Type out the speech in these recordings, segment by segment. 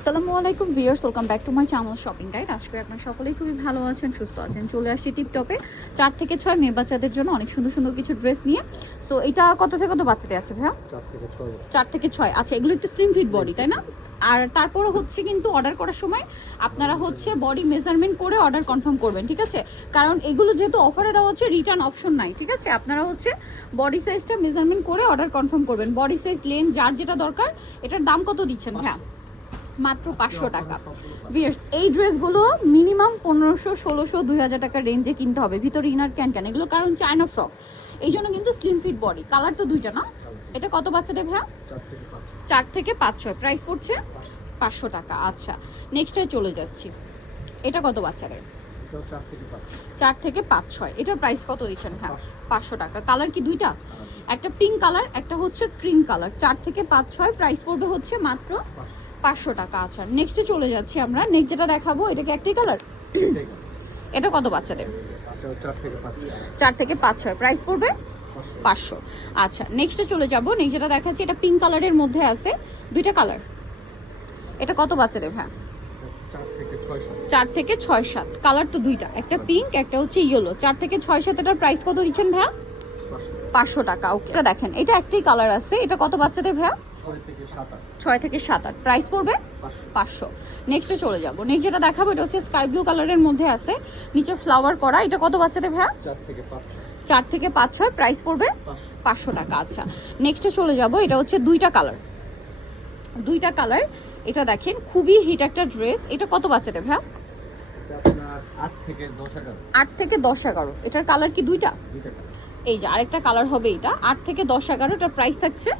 আসসালামু আলাইকুম viewers, welcome back to my channel shopping guide. আশা করি আপনারা সকলেই খুবই ভালো আছেন, সুস্থ আছেন। চলে আসছি টিপটপে 4 থেকে 6 মেয়ে বাচ্চাদের জন্য অনেক সুন্দর সুন্দর কিছু ড্রেস নিয়ে। সো এটা কত থেকে কত বাচ্চাদের আছে ভাইয়া? 4 থেকে 6। আচ্ছা, এগুলো একটু স্লিম ফিট বডি, তাই না? আর তারপরে হচ্ছে কিন্তু অর্ডার করার সময় আপনারা হচ্ছে বডি মেজারমেন্ট করে অর্ডার কনফার্ম করবেন, ঠিক আছে? কারণ এগুলো যেহেতু অফারে দেওয়া হচ্ছে, রিটার্ন অপশন নাই, ঠিক আছে? আপনারা হচ্ছে বডি সাইজটা মেজারমেন্ট করে অর্ডার কনফার্ম করবেন। বডি সাইজ, লেন্থ যার যেটা দরকার। এটার দাম কত দিচ্ছেন ভাইয়া? মাত্র 500 টাকা। ভিউয়ার্স, এই ড্রেসগুলো মিনিমাম 1500, 1600, 2000 টাকার রেঞ্জে কিনতে হবে। ভিতরে ইনার ক্যান এগুলো কারণ চায়না ফ্রক, এই জন্য কিন্তু স্লিম ফিট বডি। কালার তো দুইটা না? এটা কত বাচ্চাদের ভাইয়া? 4 থেকে 5-6। প্রাইস পড়ছে 500 টাকা। আচ্ছা, নেক্সটে চলে যাচ্ছি। এটা কত বাচ্চাদের? 4 থেকে 5-6। এটার প্রাইস কত দিচ্ছেন? হ্যাঁ, 500 টাকা। কালার কি দুইটা? একটা পিঙ্ক কালার, একটা হচ্ছে ক্রিম কালার। 4 থেকে 5-6, প্রাইস পড়বে হচ্ছে মাত্র 500 টাকা। আচ্ছা, নেক্সটে চলে যাচ্ছি আমরা। নেক্সট যেটা দেখাবো, এটা কি একটাই কালার? এটা কত বাচ্চাদের? 4 থেকে 5-6, প্রাইস পড়বে 500। আচ্ছা, নেক্সটে চলে যাব। নেক্সট যেটা দেখাচ্ছি, এটা পিঙ্ক কালারের মধ্যে আছে, দুইটা কালার। এটা কত বাচ্চাদের? হ্যাঁ, 4 থেকে 6-7। কালার তো দুইটা, একটা পিঙ্ক, একটা হচ্ছে ইয়েলো। 4 থেকে 6-7। এটার প্রাইস কত দিচ্ছেন ভাইয়া? 500 টাকা। ওকে, এটা দেখেন, এটা একটাই কালার আছে। এটা কত বাচ্চাদের ভাইয়া? 6 থেকে 7-8, প্রাইস পড়বে 500। নেক্সটে চলে যাব। নেক্সট যেটা দেখাবো, এটা হচ্ছে স্কাই ব্লু কালারের মধ্যে আছে, নিচে ফ্লাওয়ার করা। এটা কত বাচ্চাদের ভাইয়া? 4 থেকে 5-6, প্রাইস পড়বে 500 টাকা। আচ্ছা, নেক্সটে চলে যাব। এটা হচ্ছে দুইটা কালার। এটা দেখেন, খুবই হিট একটা ড্রেস। এটা কত বাচ্চাদের ভাইয়া? 8 থেকে 10-11। এটার কালার কি দুইটা? এই যে আরেকটা কালার হবে এটা। 8 থেকে 10-11। এটার প্রাইস থাকছে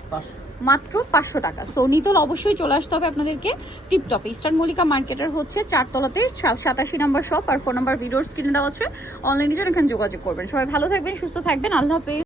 মাত্র 500 টাকা। সো নিতল অবশ্যই চলে আসতে হবে আপনাদেরকে টিপটপে। ইস্টার্ন মল্লিকা মার্কেটের হচ্ছে 4 তলাতে 87 নাম্বার শপ। আর ফোন নাম্বার ভিডিওর স্ক্রিনে দেওয়া আছে। অনলাইনে এখানে যোগাযোগ করবেন। সবাই ভালো থাকবেন, সুস্থ থাকবেন। আল্লাহ হাফেজ।